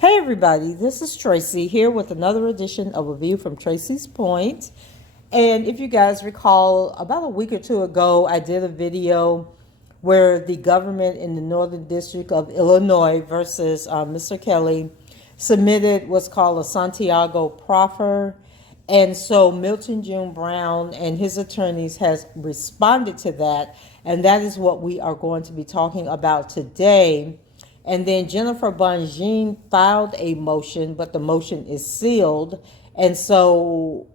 Hey everybody, this is Tracy here with another edition of A View from Tracy's Point. And if you guys recall, about a week or two ago, I did a video where the government in the Northern District of Illinois versus Mr. Kelly submitted what's called a Santiago Proffer. And so Milton June Brown and his attorneys has responded to that. And that is what we are going to be talking about today. And then Jennifer Bongine filed a motion, but the motion is sealed. And so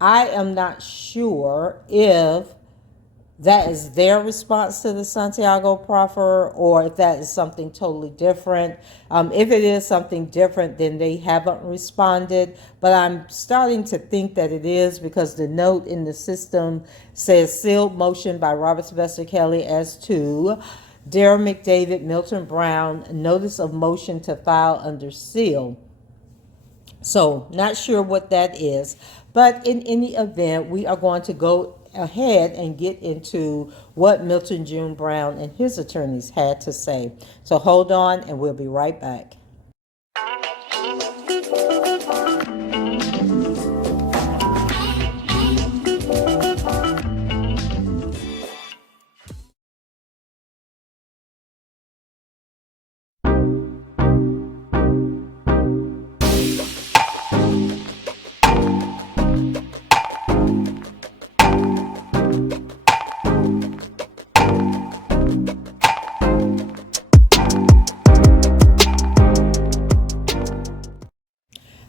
I am not sure if that is their response to the Santiago proffer or if that is something totally different. If it is something different, then they haven't responded. But I'm starting to think that it is because the note in the system says sealed motion by Robert Sylvester Kelly as to Darrell McDavid, Milton Brown, notice of motion to file under seal. So not sure what that is, but in any event, we are going to go ahead and get into what Milton June Brown and his attorneys had to say. So hold on and we'll be right back.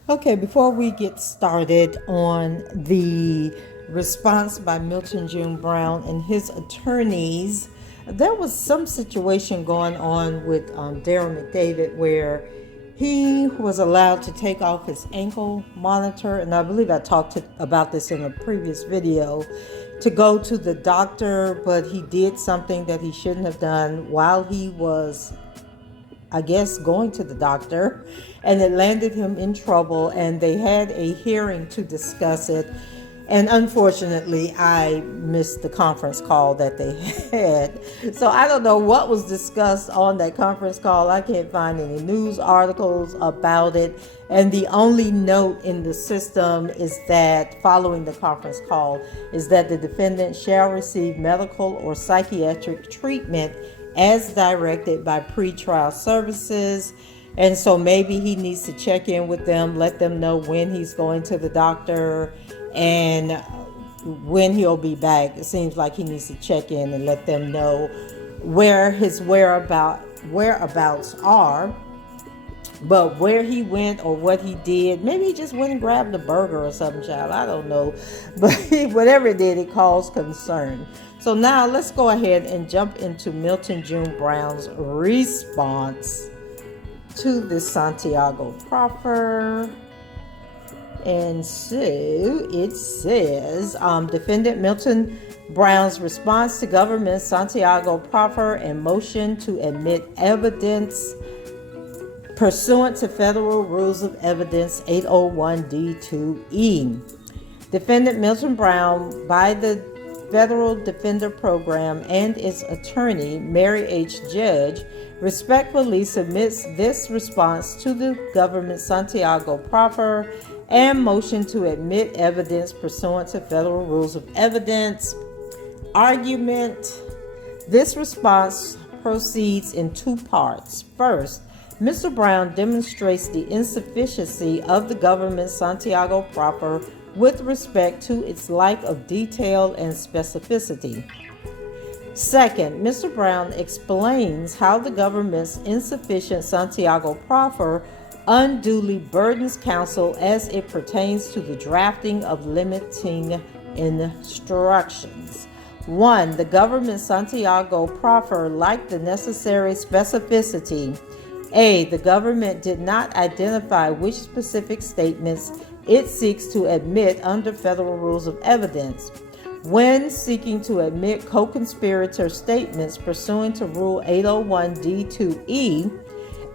Okay, before we get started on the response by Milton June Brown and his attorneys, there was some situation going on with Darrell McDavid where he was allowed to take off his ankle monitor, and I believe I talked about this in a previous video, to go to the doctor, but he did something that he shouldn't have done while he was, I guess, going to the doctor, and it landed him in trouble, and they had a hearing to discuss it. And unfortunately, I missed the conference call that they had. So I don't know what was discussed on that conference call. I can't find any news articles about it. And the only note in the system is that following the conference call is that the defendant shall receive medical or psychiatric treatment as directed by pretrial services. And so maybe he needs to check in with them, let them know when he's going to the doctor and when he'll be back. It seems like he needs to check in and let them know where his whereabouts are. But where he went or what he did, maybe he just went and grabbed a burger or something, child. I don't know. But whatever it did, it caused concern. So now let's go ahead and jump into Milton June Brown's response to the Santiago proffer. And so it says, defendant Milton Brown's response to government Santiago proffer and motion to admit evidence pursuant to Federal Rules of Evidence 801D2E. Defendant Milton Brown, by the Federal Defender Program and its attorney, Mary H. Judge, respectfully submits this response to the government Santiago proffer and motion to admit evidence pursuant to Federal Rules of Evidence. Argument. This response proceeds in two parts. First, Mr. Brown demonstrates the insufficiency of the government Santiago proffer with respect to its lack of detail and specificity. Second, Mr. Brown explains how the government's insufficient Santiago proffer unduly burdens counsel as it pertains to the drafting of limiting instructions. 1. The government Santiago proffer lacked the necessary specificity. A. The government did not identify which specific statements it seeks to admit under Federal Rules of Evidence. When seeking to admit co-conspirator statements pursuant to Rule 801D2E,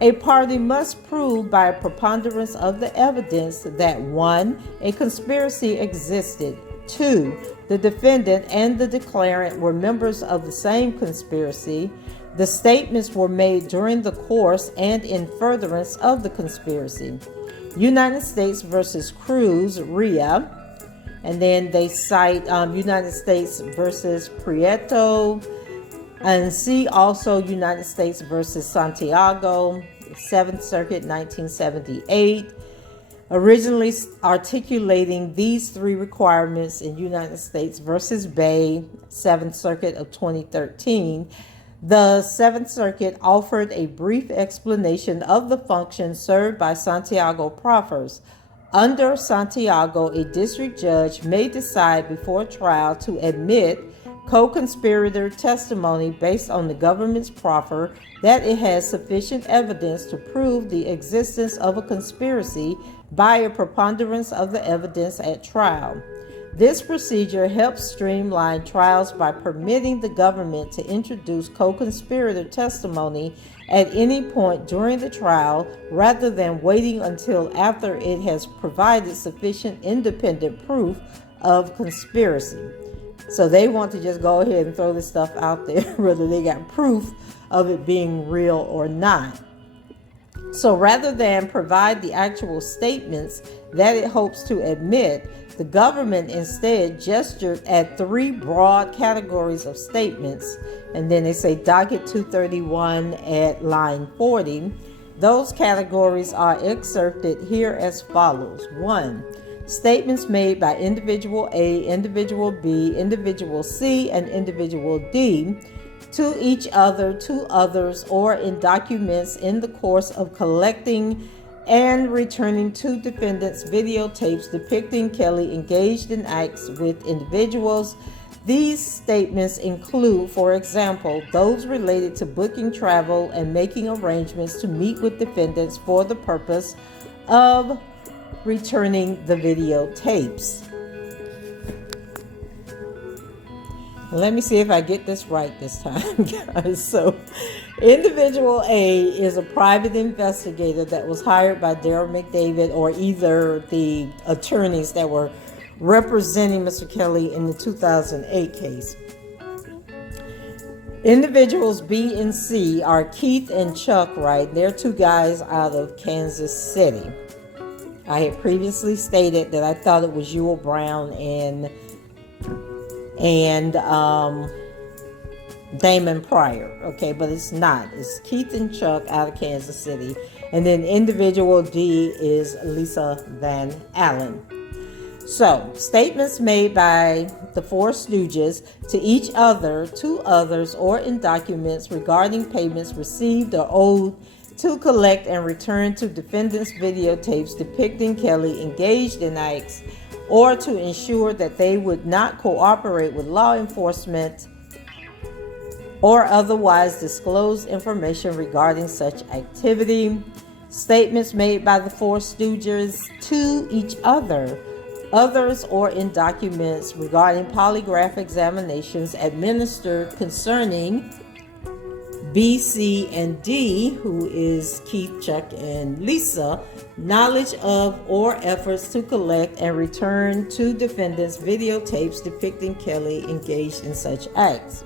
a party must prove by a preponderance of the evidence that 1. A conspiracy existed, 2. The defendant and the declarant were members of the same conspiracy, The statements were made during the course and in furtherance of the conspiracy. United States versus Cruz, RIA. And then they cite United States versus Prieto. And see also United States versus Santiago, 7th Circuit, 1978. Originally articulating these three requirements in United States versus Bay, 7th Circuit of 2013, the 7th Circuit offered a brief explanation of the function served by Santiago proffers. Under Santiago, a district judge may decide before trial to admit co-conspirator testimony based on the government's proffer that it has sufficient evidence to prove the existence of a conspiracy by a preponderance of the evidence at trial. This procedure helps streamline trials by permitting the government to introduce co-conspirator testimony at any point during the trial rather than waiting until after it has provided sufficient independent proof of conspiracy. So they want to just go ahead and throw this stuff out there, whether they got proof of it being real or not. So rather than provide the actual statements that it hopes to admit, the government instead gestured at three broad categories of statements. And then they say docket 231 at line 40. Those categories are excerpted here as follows. 1. Statements made by individual A, individual B, individual C, and individual D to each other, to others, or in documents in the course of collecting and returning to defendants videotapes depicting Kelly engaged in acts with individuals. These statements include, for example, those related to booking travel and making arrangements to meet with defendants for the purpose of returning the videotapes. Let me see if I get this right this time, guys. So, individual A is a private investigator that was hired by Daryl McDavid or either the attorneys that were representing Mr. Kelly in the 2008 case. Individuals B and C are Keith and Chuck Wright. They're two guys out of Kansas City. I had previously stated that I thought it was Ewell Brown and Damon Pryor, okay, but it's not. It's Keith and Chuck out of Kansas City, and then individual D is Lisa Van Allen. So, statements made by the Four Stooges to each other, to others, or in documents regarding payments received or owed to collect and return to defendants' videotapes depicting Kelly engaged in acts or to ensure that they would not cooperate with law enforcement or otherwise disclose information regarding such activity. Statements made by the Four Stooges to each other, others, or in documents regarding polygraph examinations administered concerning B, C, and D, who is Keith, Chuck, and Lisa, knowledge of or efforts to collect and return to defendants videotapes depicting Kelly engaged in such acts.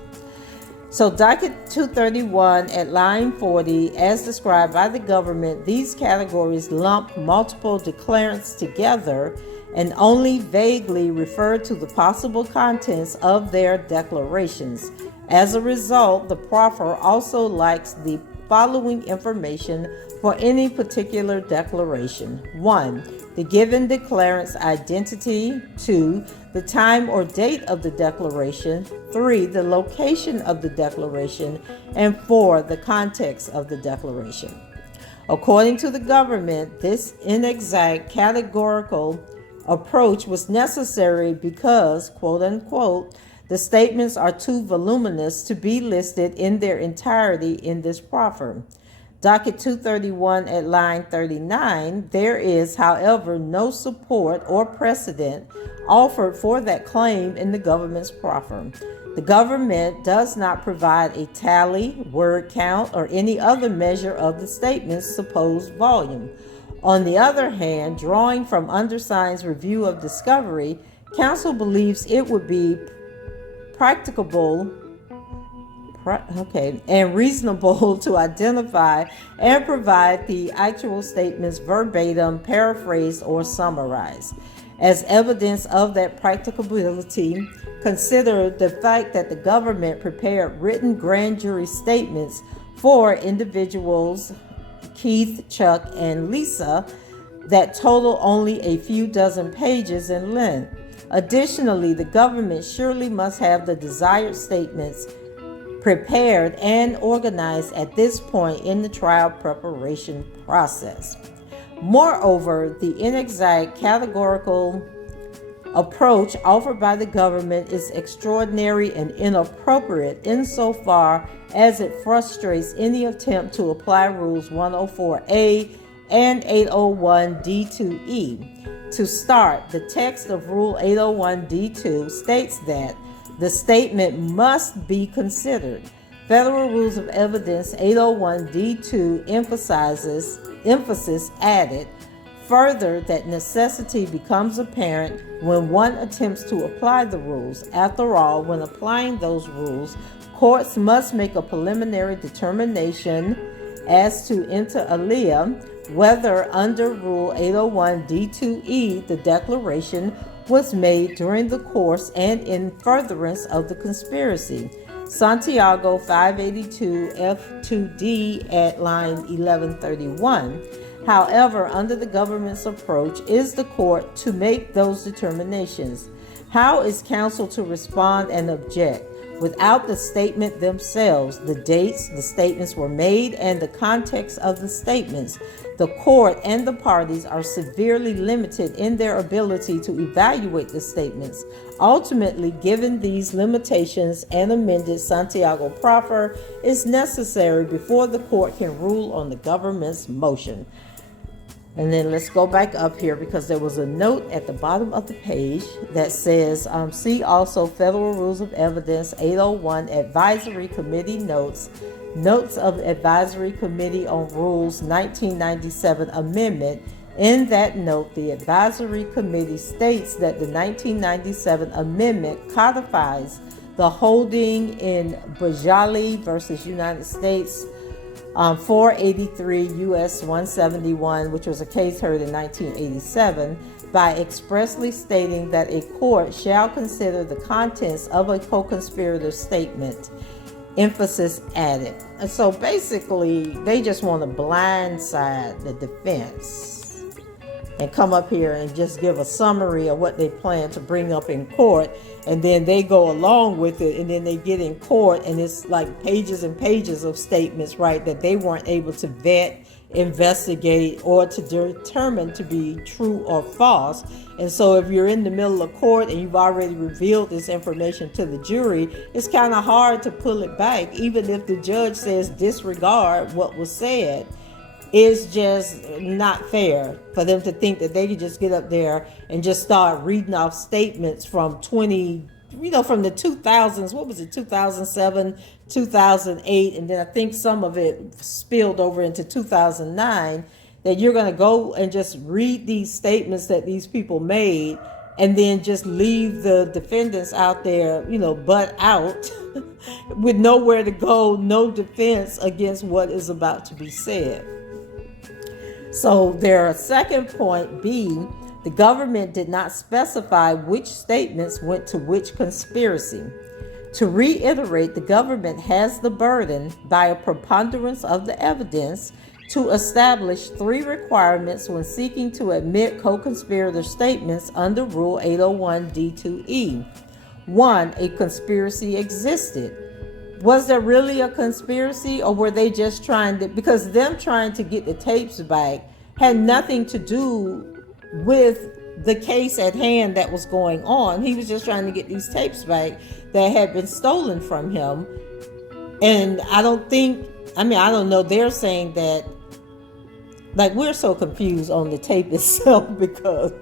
So docket 231 at line 40, as described by the government, these categories lump multiple declarants together and only vaguely refer to the possible contents of their declarations. As a result, the proffer also lacks the following information for any particular declaration. 1. The given declarant's identity. 2. The time or date of the declaration. 3. The location of the declaration. And 4. The context of the declaration. According to the government, this inexact categorical approach was necessary because, quote unquote, the statements are too voluminous to be listed in their entirety in this proffer. Docket 231 at line 39, there is, however, no support or precedent offered for that claim in the government's proffer. The government does not provide a tally, word count, or any other measure of the statement's supposed volume. On the other hand, drawing from undersigned's review of discovery, counsel believes it would be practicable and reasonable to identify and provide the actual statements verbatim, paraphrased, or summarized. As evidence of that practicability, consider the fact that the government prepared written grand jury statements for individuals, Keith, Chuck, and Lisa, that total only a few dozen pages in length. Additionally, the government surely must have the desired statements prepared and organized at this point in the trial preparation process. Moreover, the inexact categorical approach offered by the government is extraordinary and inappropriate insofar as it frustrates any attempt to apply Rules 104A and 801D2E. To start, the text of Rule 801D2 states that the statement must be considered. Federal Rules of Evidence 801D2 emphasis added further that necessity becomes apparent when one attempts to apply the rules. After all, when applying those rules, courts must make a preliminary determination as to inter alia whether under Rule 801D2E the declaration was made during the course and in furtherance of the conspiracy. Santiago 582 F2D at line 1131. However, under the government's approach, is the court to make those determinations? How is counsel to respond and object? Without the statement themselves, the dates the statements were made, and the context of the statements, the court and the parties are severely limited in their ability to evaluate the statements. Ultimately, given these limitations, an amended Santiago Proffer is necessary before the court can rule on the government's motion. And then let's go back up here because there was a note at the bottom of the page that says, see also Federal Rules of Evidence 801 Advisory Committee Notes, Notes of Advisory Committee on Rules 1997 Amendment. In that note, the Advisory Committee states that the 1997 Amendment codifies the holding in Bajali versus United States 483 U.S. 171, which was a case heard in 1987, by expressly stating that a court shall consider the contents of a co-conspirator's statement. Emphasis added. And so basically, they just want to blindside the defense and come up here and just give a summary of what they plan to bring up in court, and then they go along with it, and then they get in court and it's like pages and pages of statements, right, that they weren't able to vet, investigate, or to determine to be true or false. And so if you're in the middle of court and you've already revealed this information to the jury, it's kind of hard to pull it back, even if the judge says disregard what was said. It's just not fair for them to think that they could just get up there and just start reading off statements from from the 2000s. What was it, 2007, 2008, and then I think some of it spilled over into 2009, that you're going to go and just read these statements that these people made and then just leave the defendants out there, butt out with nowhere to go, no defense against what is about to be said. So their second point, B, the government did not specify which statements went to which conspiracy. To reiterate, the government has the burden, by a preponderance of the evidence, to establish three requirements when seeking to admit co-conspirator statements under Rule 801D2E. 1, a conspiracy existed. Was there really a conspiracy, or were they just trying to, because them trying to get the tapes back had nothing to do with the case at hand that was going on. He was just trying to get these tapes back that had been stolen from him. And I don't know, they're saying that, like, we're so confused on the tape itself because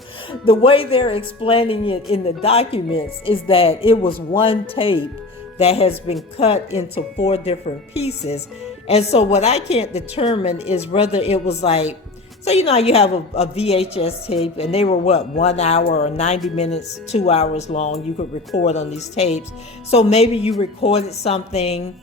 the way they're explaining it in the documents is that it was one tape that has been cut into 4 different pieces. And so what I can't determine is whether it was like, so you have a VHS tape, and they were 1 hour or 90 minutes, 2 hours long, you could record on these tapes. So maybe you recorded something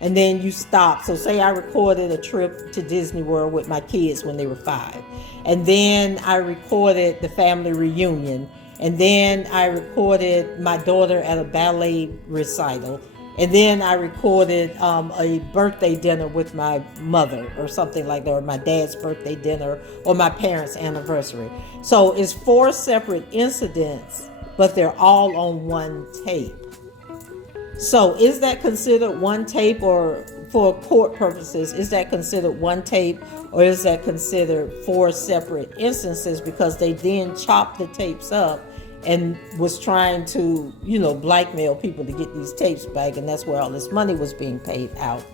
and then you stop. So say I recorded a trip to Disney World with my kids when they were 5, and then I recorded the family reunion, and then I recorded my daughter at a ballet recital, and then I recorded a birthday dinner with my mother or something like that, or my dad's birthday dinner, or my parents' anniversary. So it's 4 separate incidents, but they're all on one tape. So is that considered one tape, or for court purposes, is that considered one tape, or is that considered 4 separate instances, because they then chopped the tapes up and was trying to, blackmail people to get these tapes back, and that's where all this money was being paid out.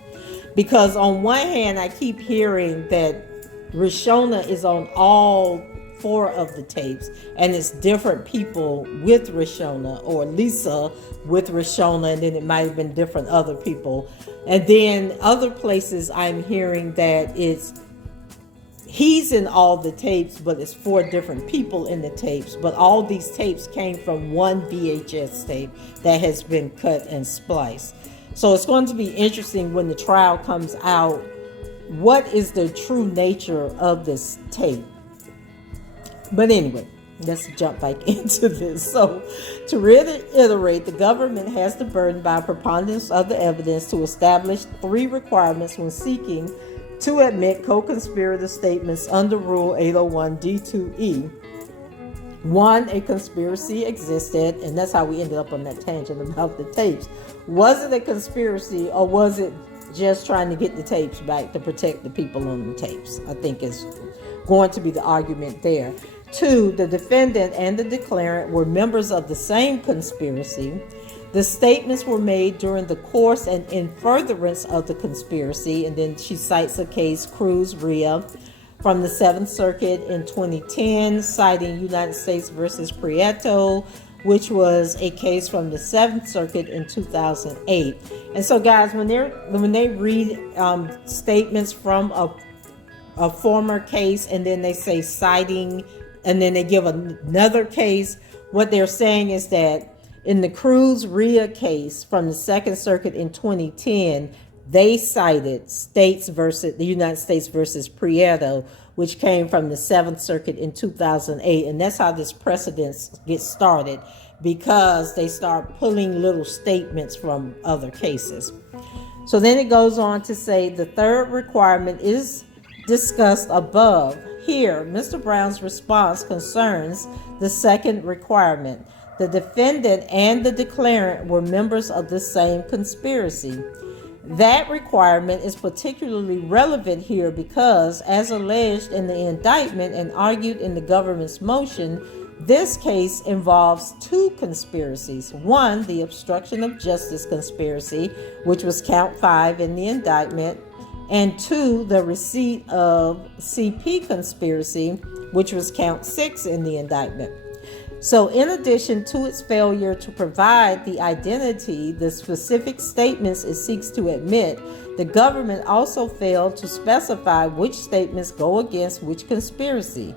Because on one hand, I keep hearing that Rishona is on all 4 of the tapes, and it's different people with Rishona, or Lisa with Rishona, and then it might have been different other people. And then other places I'm hearing that he's in all the tapes, but it's 4 different people in the tapes. But all these tapes came from one VHS tape that has been cut and spliced. So it's going to be interesting when the trial comes out. What is the true nature of this tape? But anyway, let's jump back into this. So, to reiterate, the government has the burden by preponderance of the evidence to establish 3 requirements when seeking to admit co-conspirator statements under Rule 801 D2E. 1, a conspiracy existed, and that's how we ended up on that tangent about the tapes. Was it a conspiracy, or was it just trying to get the tapes back to protect the people on the tapes? I think is going to be the argument there. 2, the defendant and the declarant were members of the same conspiracy. The statements were made during the course and in furtherance of the conspiracy. And then she cites a case, Cruz Rhea, from the 7th Circuit in 2010, citing United States versus Prieto, which was a case from the 7th Circuit in 2008. And so, guys, when they read statements from a former case, and then they say citing, and then they give another case, what they're saying is that in the Cruz Rhea case from the 2nd Circuit in 2010, they cited the United States versus Prieto, which came from the 7th Circuit in 2008. And that's how this precedent gets started, because they start pulling little statements from other cases. So then it goes on to say the 3rd requirement is discussed above. Here, Mr. Brown's response concerns the 2nd requirement. The defendant and the declarant were members of the same conspiracy. That requirement is particularly relevant here because, as alleged in the indictment and argued in the government's motion, this case involves 2 conspiracies. 1, the obstruction of justice conspiracy, which was count 5 in the indictment, and 2, the receipt of CP conspiracy, which was count 6 in the indictment. So in addition to its failure to provide the identity, the specific statements it seeks to admit, the government also failed to specify which statements go against which conspiracy.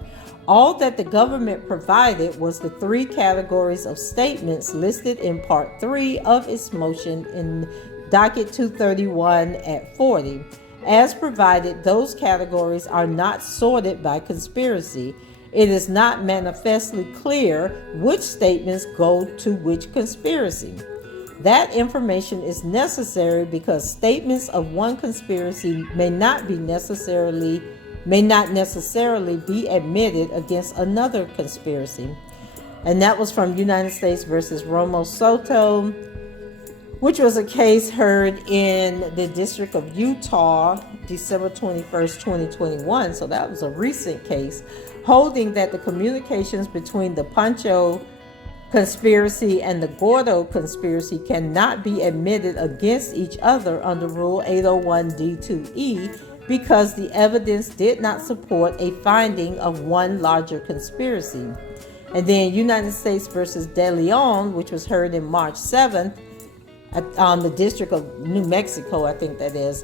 All that the government provided was the 3 categories of statements listed in Part 3 of its motion in Docket 231 at 40. As provided, those categories are not sorted by conspiracy. It is not manifestly clear which statements go to which conspiracy. That information is necessary because statements of one conspiracy may not necessarily be admitted against another conspiracy. And that was from United States versus Romeo Soto, which was a case heard in the District of Utah, December 21st, 2021. So that was a recent case, holding that the communications between the Pancho conspiracy and the Gordo conspiracy cannot be admitted against each other under Rule 801 D2E because the evidence did not support a finding of one larger conspiracy. And then United States versus De Leon, which was heard in March 7th, the District of New Mexico, I think that is,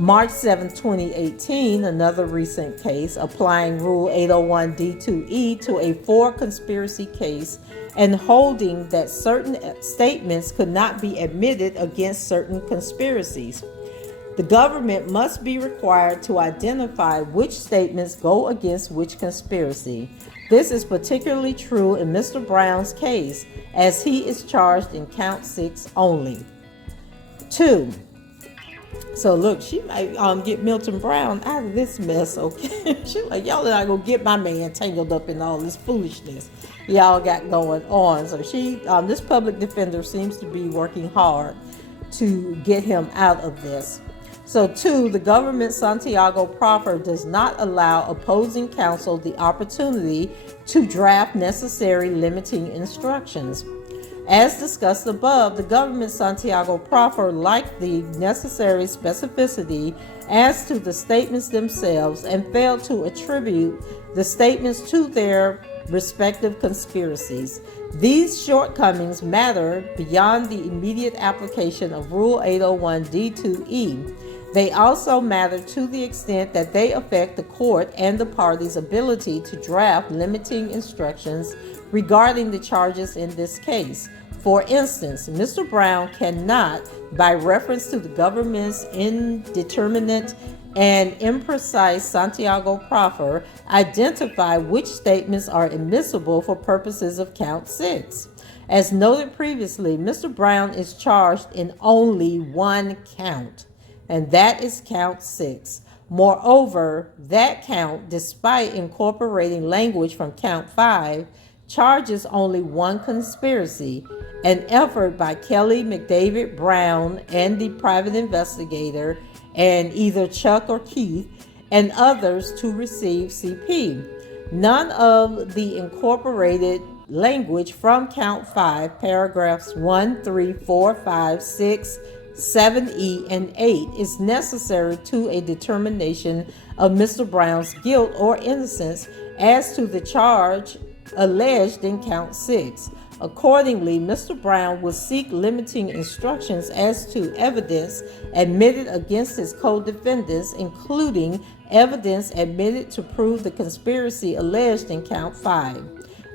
March 7, 2018, another recent case, applying Rule 801 D2E to a Ford conspiracy case and holding that certain statements could not be admitted against certain conspiracies. The government must be required to identify which statements go against which conspiracy. This is particularly true in Mr. Brown's case, as he is charged in count 6 only. 2. So look, she might get Milton Brown out of this mess, okay? She's like, y'all are not gonna get my man tangled up in all this foolishness y'all got going on. So this public defender seems to be working hard to get him out of this. So 2, the government Santiago Proffer does not allow opposing counsel the opportunity to draft necessary limiting instructions. As discussed above, the government Santiago Proffer lacked the necessary specificity as to the statements themselves and failed to attribute the statements to their respective conspiracies. These shortcomings matter beyond the immediate application of Rule 801 D2E. They also matter to the extent that they affect the court and the parties' ability to draft limiting instructions regarding the charges in this case. For instance, Mr. Brown cannot, by reference to the government's indeterminate and imprecise Santiago Proffer, identify which statements are admissible for purposes of count 6. As noted previously, Mr. Brown is charged in only one count, and that is count 6. Moreover, that count, despite incorporating language from count 5, charges only one conspiracy, an effort by Kelly McDavid Brown and the private investigator and either Chuck or Keith and others to receive CP. None of the incorporated language from count 5, paragraphs 1, 3, 4, 5, 6, 7E, and 8 is necessary to a determination of Mr. Brown's guilt or innocence as to the charge alleged in count 6. Accordingly, Mr. Brown will seek limiting instructions as to evidence admitted against his co-defendants, including evidence admitted to prove the conspiracy alleged in count 5.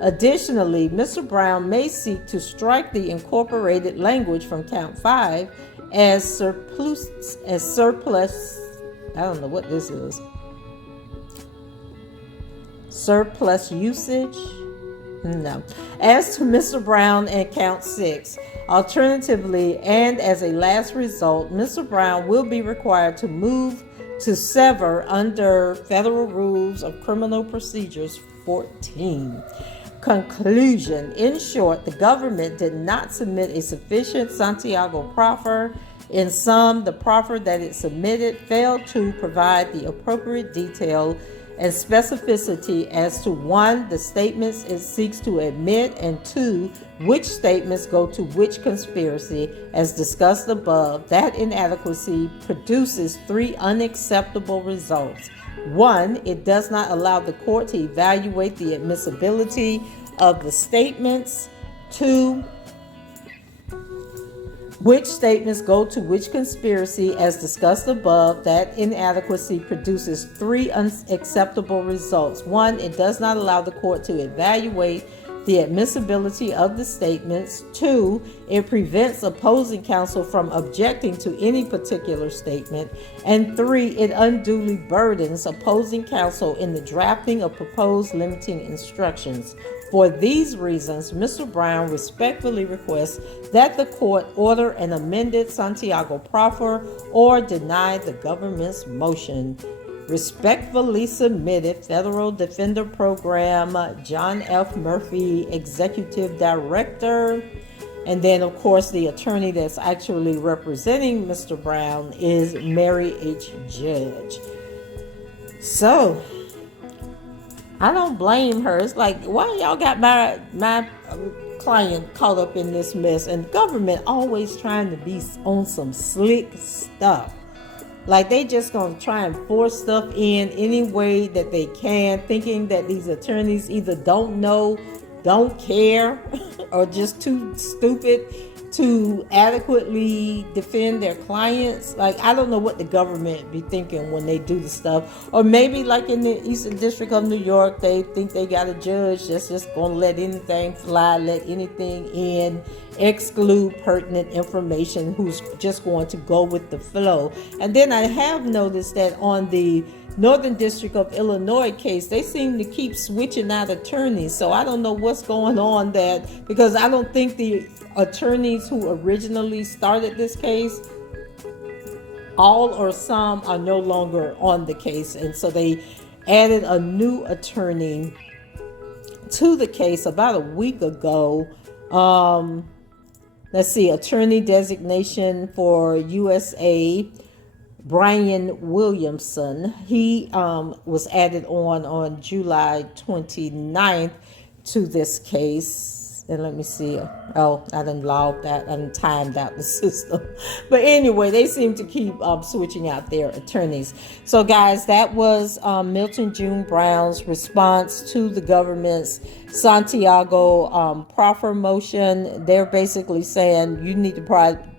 Additionally, Mr. Brown may seek to strike the incorporated language from count 5 as surplus, I don't know what this is, surplus usage? No. As to Mr. Brown and count 6, alternatively, and as a last result, Mr. Brown will be required to move to sever under Federal Rules of Criminal Procedures 14. Conclusion. In short, the government did not submit a sufficient Santiago Proffer. In sum, the proffer that it submitted failed to provide the appropriate detail and specificity as to 1, the statements it seeks to admit, and 2, which statements go to which conspiracy. As discussed above, that inadequacy produces 3 unacceptable results. 1, it does not allow the court to evaluate the admissibility of the statements. 2, which statements go to which conspiracy. As discussed above, that inadequacy produces 3 unacceptable results. 1, it does not allow the court to evaluate the admissibility of the statements. 2, it prevents opposing counsel from objecting to any particular statement. And 3, it unduly burdens opposing counsel in the drafting of proposed limiting instructions. For these reasons, Mr. Brown respectfully requests that the court order an amended Santiago Proffer or deny the government's motion. Respectfully submitted, Federal Defender Program, John F. Murphy, Executive Director. And then, of course, the attorney that's actually representing Mr. Brown is Mary H. Judge. So, I don't blame her. It's like, why y'all got my client caught up in this mess? And government always trying to be on some slick stuff. Like they just gonna try and force stuff in any way that they can, thinking that these attorneys either don't know, don't care, or just too stupid to adequately defend their clients. Like, I don't know what the government be thinking when they do the stuff. Or maybe like in the Eastern District of New York, they think they got a judge that's just going to let anything fly, let anything in, exclude pertinent information, who's just going to go with the flow. And then I have noticed that on the Northern District of Illinois case, they seem to keep switching out attorneys. So I don't know what's going on that, because I don't think the attorneys who originally started this case, all or some, are no longer on the case. And so they added a new attorney to the case about a week ago. Let's see, attorney designation for USA, Brian Williamson. He was added on July 29th to this case. And let me see. Oh, I didn't log that. I didn't timed out the system. But anyway, they seem to keep switching out their attorneys. So, guys, that was Milton June Brown's response to the government's Santiago Proffer motion. They're basically saying you need to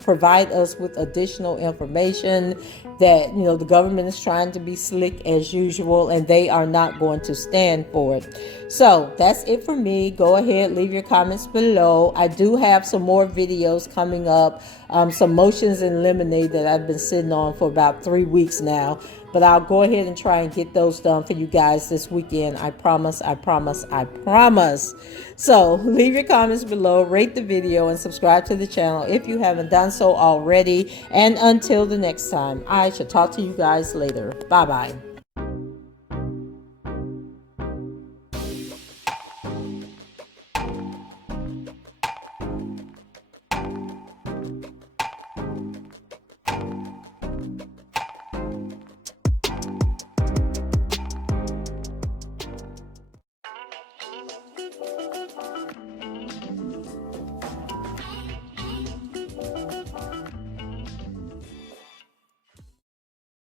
provide us with additional information, that, you know, the government is trying to be slick as usual, and they are not going to stand for it. So that's it for me. Go ahead, leave your comments below. I do have some more videos coming up, some motions in limine that I've been sitting on for about 3 weeks now, but I'll go ahead and try and get those done for you guys this weekend. I promise, I promise, I promise. So leave your comments below, rate the video, and subscribe to the channel if you haven't done so already. And until the next time, I shall talk to you guys later. Bye-bye.